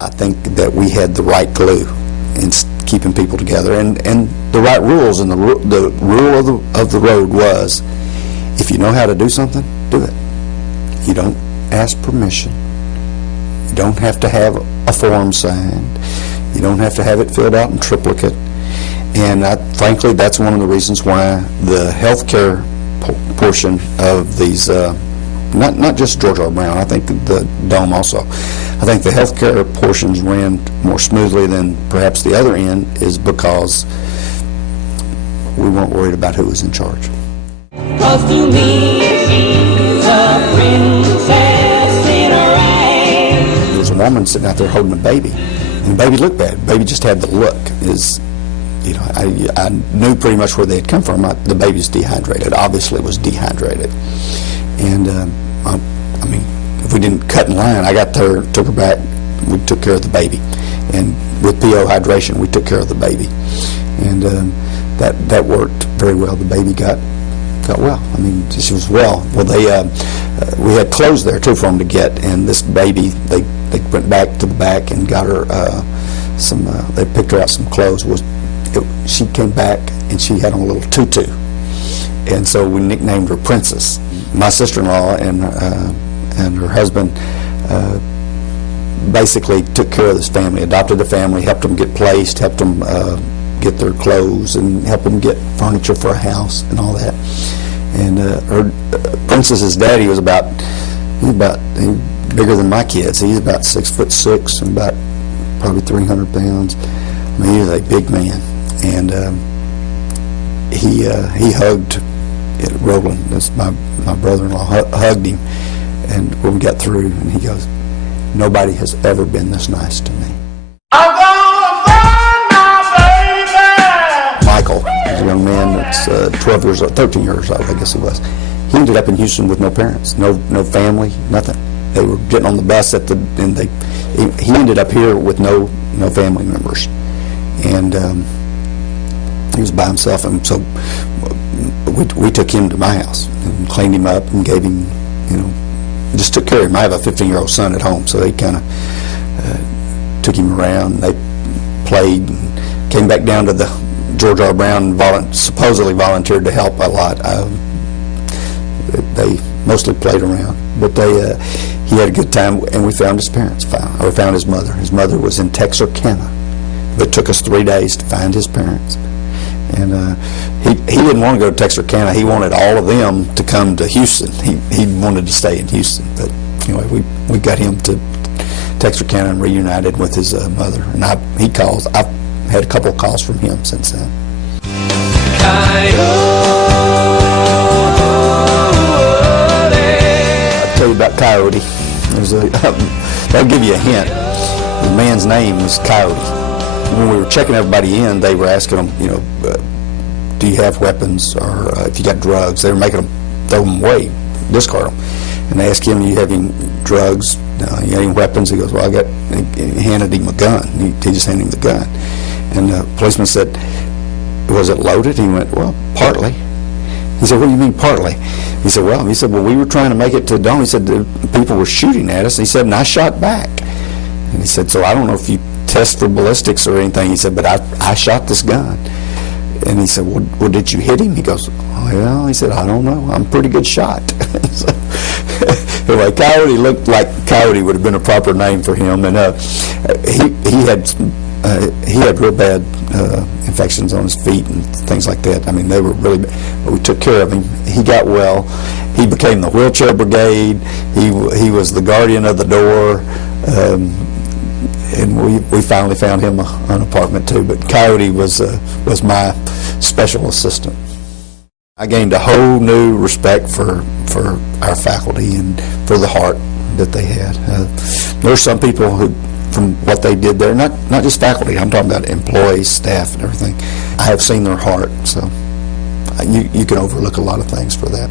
I think that we had the right glue in keeping people together, and the right rules. And the rule of the road was, if you know how to do something, do it. You don't ask permission. You don't have to have a form signed. You don't have to have it filled out in triplicate. And frankly, that's one of the reasons why the healthcare portion of these, not just George R. Brown, I think the Dome also, I think the healthcare portions ran more smoothly than perhaps the other end, is because we weren't worried about who was in charge. 'Cause to me, she's a princess in her eyes. There was a woman sitting out there holding a baby, and the baby looked bad. The baby just had the look. I knew pretty much where they had come from. The baby's dehydrated. Obviously was dehydrated. And I mean, if we didn't cut in line, I got there, took her back, we took care of the baby. And with PO hydration, we took care of the baby. And that worked very well. The baby got well. I mean, she was well. Well, we had clothes there too for them to get, and this baby, they went back to the back and got her they picked her out some clothes. She came back and she had on a little tutu, and so we nicknamed her Princess. My sister-in-law and her husband basically took care of this family, adopted the family, helped them get placed, helped them get their clothes, and helped them get furniture for a house and all that. And her Princess's daddy was about bigger than my kids. He's about 6'6" and about probably 300 pounds. I mean, he was a big man. And he hugged Roland, that's my brother-in-law, hugged him, and when we got through, and he goes, "Nobody has ever been this nice to me." I'm gonna find my baby! Michael, a young man that's 13 years old, I guess he was. He ended up in Houston with no parents, no family, nothing. They were getting on the bus he ended up here with no family members, and he was by himself. And so we took him to my house and cleaned him up and gave him, just took care of him. I have a 15-year-old son at home, so they kind of took him around. They played and came back down to the George R. Brown, supposedly volunteered to help a lot. They mostly played around, but he had a good time, and we found his parents. We found his mother. His mother was in Texarkana. It took us 3 days to find his parents. And he didn't want to go to Texarkana. He wanted all of them to come to Houston. He wanted to stay in Houston. But anyway, we got him to Texarkana and reunited with his mother. And he calls. I've had a couple of calls from him since then. I'll tell you about Coyote. That'll give you a hint. The man's name was Coyote. When we were checking everybody in, they were asking them, do you have weapons, or if you got drugs? They were making them throw them away, discard them. And they asked him, "You have any drugs? You got any weapons?" He goes, "Well, I got." He handed him a gun. He just handed him the gun. And the policeman said, "Was it loaded?" He went, "Well, partly." He said, "What do you mean partly?" He said, "Well, we were trying to make it to Dome." He said, "The people were shooting at us." He said, "And I shot back." And he said, "So I don't know if you test for ballistics or anything." He said, "But I shot this gun." And he said, well, did you hit him?" He goes, "Well," he said, "I don't know. I'm a pretty good shot." So, anyway, Coyote looked like Coyote would have been a proper name for him. And he had real bad infections on his feet and things like that. I mean, they were really bad. But we took care of him. He got well. He became the wheelchair brigade. He was the guardian of the door. And we finally found him an apartment too. But Coyote was my special assistant. I gained a whole new respect for our faculty and for the heart that they had. There are some people who, from what they did there, not just faculty, I'm talking about employees, staff, and everything. I have seen their heart, so you can overlook a lot of things for that.